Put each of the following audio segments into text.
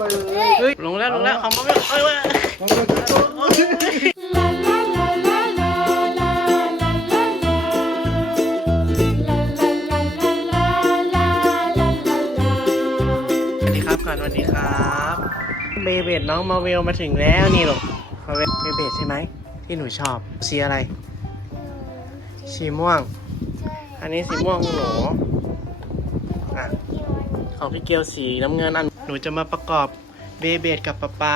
ไปเลยเฮ้ยลงแล้วลงแล้วของมาเวลเอ้ยเว้ยมาเวลขึ้นตัวสวัสดีครับก่อนสวัสดีครับเบเบดน้องมาเวลมาถึงแล้วนี่หรอกมาเวลเบเบดใช่ไหมที่หนูชอบสีอะไร สีม่วง อันนี้สีม่วงของหนูอะของพี่เกลสีน้ำเงินอันห นูจะมาประกอบเบเบดกับป๊าป๊า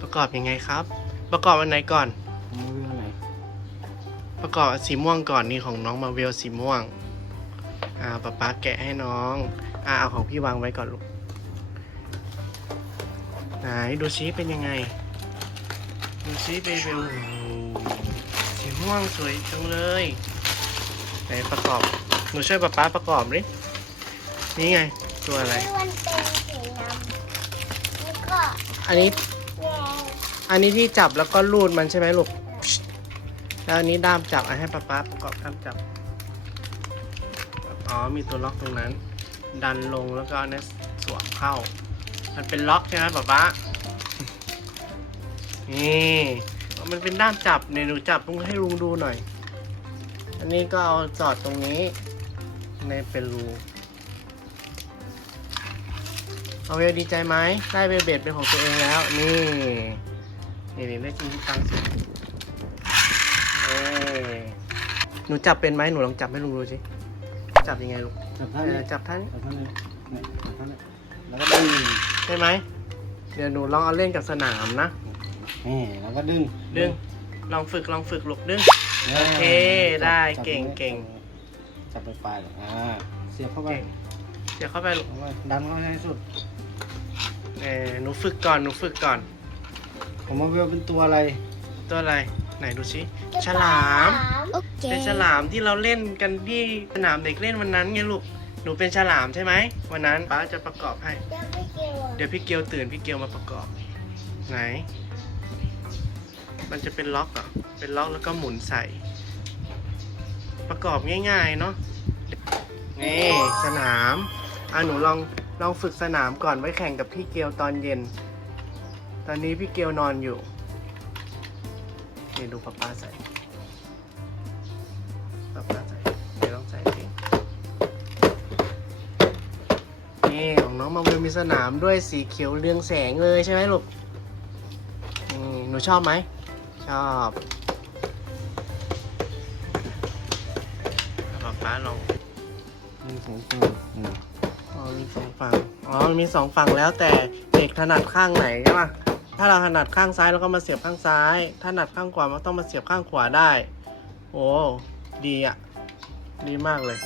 ประกอบยังไงครับ ประกอบอันไหนก่อนมาเวลไหน ประกอบสีม่วงก่อนนี่ของน้องมาเวลสีม่วง อ่าป๊าป๊าแกะให้น้อง อ่าเอาของพี่วางไว้ก่อนลูก ไหนดูซิเป็นยังไง ดูซิเบเบลสีม่วงสวยจังเลย ไหนประกอบ หนูช่วยป๊าป๊าประกอบดินี่ไง ตัวอะไรที่มันเป็น สีน้ำแล้วก็อันนี้ แดงอันนี้ที่จับแล้วก็รูดมันใช่ไหมลูก แล้วอันนี้ด้ามจับอะให้ป๊าป๊าประกอบด้ามจับ อ๋อ มีตัวล็อกตรงนั้น ดันลงแล้วก็เอาเนี่ยสวมเข้า มันเป็นล็อกใช่ไหมป๊าป๊า นี่มันเป็นด้ามจับเนี่ยหนูจับลุงให้ลุงดูหน่อย อันนี้ก็เอาจอดตรงนี้ ในเป็นรู เอาเวลดีใจไหมได้เบเบ็ดเป็นของตัวเองแล้ว นี่นี่นี่ได้จริงตังสิเอ้ยหนูจับเป็นไหมหนูลองจับให้ลุงดูสิจับยังไงลูกจับท่านเอนี้อจับท่านจับท่านนี้เนี่ยจับท่านนี้แล้วก็ดึงใช่ไหมเดี๋ยวหนูลองเอาเล่นกับสนามนะนี่แล้วก็ดึงดึงลองฝึกลองฝึกลูกดึงนี่ยโอเคได้จับเก่งตรนี้เก่ง จับไปปลายๆอ่าเสียบเข้าไปเก่งเดี๋ยวเข้าไปลูก เข้าไปดันเข้าให้สุด เออหนูฝึกก่อน หนูฝึกก่อนของมาเวลเป็นตัวอะไร ตัวอะไร ไหนดูสิฉลาม โอเคเป็นฉลามที่เราเล่นกันที่สนามเด็กเล่นวันนั้นไงลูก หนูเป็นฉลามใช่ไหมวันนั้นป้าจะประกอบให้ เดี๋ยวไปเกี่ยวอะเดี๋ยวพี่เกียวตื่นพี่เกียวมาประกอบ ไหน มันจะเป็นล็อกเหรอเป็นล็อกแล้วก็หมุนใส่ ประกอบง่ายๆเนาะ นี่สนาม อะหนูลอง ลองฝึกสนามก่อนไว้แข่งกับพี่เกียวตอนเย็น ตอนนี้พี่เกียวนอนอยู่นี่ดูป้าป้าใส่ป้าป้าใส่เดี๋ยวลองใส่สินี่ของน้องมาวิวมีสนามด้วยสีเขียวเรืองแสงเลยใช่ไหมลูกนี่หนูชอบไหม ชอบป้าป้าลองมีสองตัวอืม อ๋อมีสองฝั่ง อ๋อมันมีสองฝั่งแล้วแต่เด็กถนัดข้างไหนใช่ปะถ้าเราถนัดข้างซ้ายเราก็มาเสียบข้างซ้าย ถ้าถนัดข้างขวามันต้องมาเสียบข้างขวาได้ โอ้ดีอะ ดีมากเลย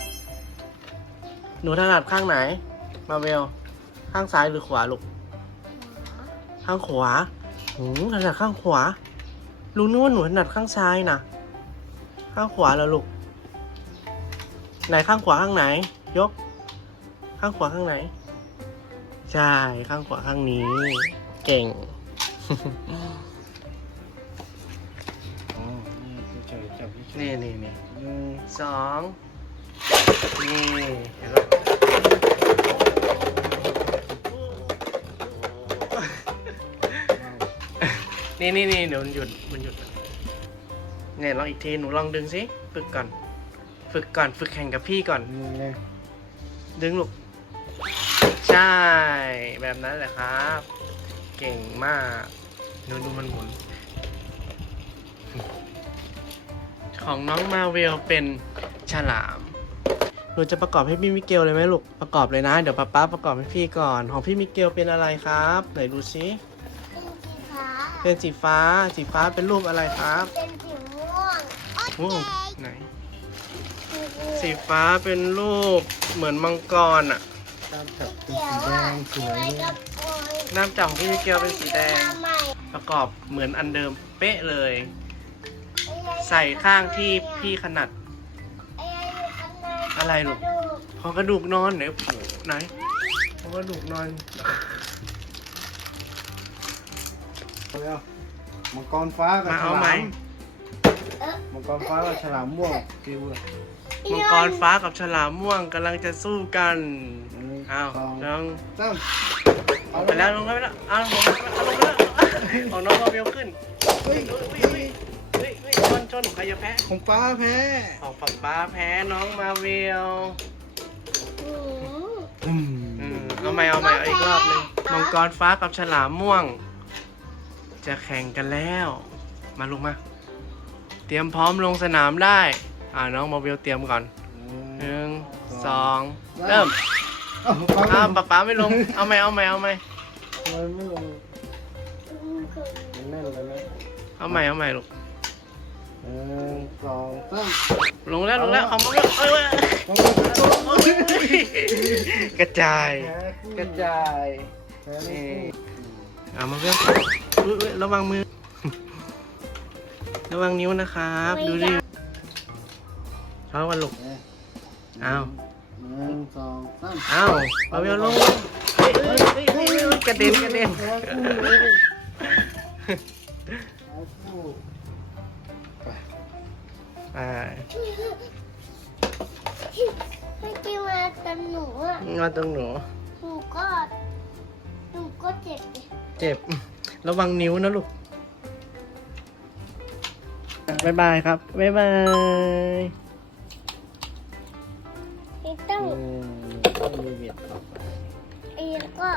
หนูถนัดข้างไหน มาเวล ข้างซ้ายหรือขวาลูก ข้างขวาหืมถนัดข้างขวา ลุงนึกว่าหนูถนัดข้างซ้ายนะ ข้างขวาแล้วลูก ไหนข้างขวาข้างไหน ยก ข้างขวาข้างไหน ใช่ ข้างขวาข้างนี้ เก่งอ๋อนี่เฉยๆจับเฉยนี่นี่นี่ๆหนึ่งสองนี่เห็นไหมนี่นี่นี่เดี๋ยวมันหยุดมันหยุดเนี่ยลองอีกทีหนูลองดึงสิฝึกก่อน ฝึกก่อนฝึกแข่งกับพี่ก่อนนี่เลยดึงลูก ใช่ แบบนั้นแหละครับ เก่งมากดูดูมันหมุน ของน้องมาเวลเป็นฉลามหนูจะประกอบให้พี่มิเกลเลยไหมลูก ประกอบเลยนะ เดี๋ยวป๊าป๊าประกอบให้พี่ก่อน ของพี่มิเกลเป็นอะไรครับไหนดูซิเป็นสีฟ้าเป็นสีฟ้าสีฟ้าเป็นรูปอะไรครับ เป็นสีม่วงโอม่วงเคไหนสีสีฟ้าเป็นรูปเหมือนมังกรอะ ตามจับเป็นเขียวสีแดอะงสสววยยด้วกัยบโอยน้ำจับของพี่มิเกลเป็นสีแดงมาใหม่ประกอบเหมือนอันเดิมเป๊ะเลย ใส่ข้างที่พี่ถนัดไอ้อยู่ข้างในอะไรลูกกระดูกพอกระดูกนอนไหนโอ้โหไหนพอกระดูกนอนเอาแล้วมังกรฟ้ากับมาฉเอาไหมลามมังกรฟ้ากับฉลามม่วงฟิวอะ มังกรฟ้ากับฉลามม่วงกำลังจะสู้กันหนึ่งอ้าวสองน้องสามลงไปแล้วลงไปแล้วเอาลงไปแล้วเอาลงไปแล้วของน้องมาเวลขึ้นเฮ้ยเฮ้ยเฮ้ยเฮ้ยเฮ้ยชนชนใครจะแพ้ของป้าแพ้ของป๊าป๊าแพ้น้องมาเวลอืมอืมอืมเอาใหม่เอาใหม่เอาอีกรอบหนึงมังกรฟ้ากับฉลามม่วง จะแข่งกันแล้ว มาลูกมา เตรียมพร้อมลงสนามได้ อ่าน้องมาเวลเตรียมก่อนหนึ่งสองเริ่มเอ้าป้าอ้าวไม่ป๊าป๊าไม่ลง เอาใหม่เอาใหม่เอาใหม่ทำไมไม่ลงอืมคือมันแน่นเลยนะเอาใหม่เอาใหม่ลูกหนึ่งสองสามลงแล้วลงแล้วของมาเวลเอ้ยเว้ยเอาไปตัวโอ้ยกระจายแพ้คู่กระจายแพ้ไม่คู่เอามาเวลอุ๊ยอุ๊ยระวังมือ ระวังนิ้วนะครับ ดูดิ เท้ากันลูกเอ๊ะอ้าวหนึ่งสองสามอ้าวมาเวลลงเฮ้ยเฮ้ยเฮ้ยเฮ้ยเฮ้ยกระเด็นกระเด็นแพ้คู่เลยแพ้คู่ไปไปให้กินมาแต่หนูอะมาตรงหนูหนูก็หนูก็เจ็บดิเจ็บ ระวังนิ้วนะลูกบายบายครับบายบาย ไม่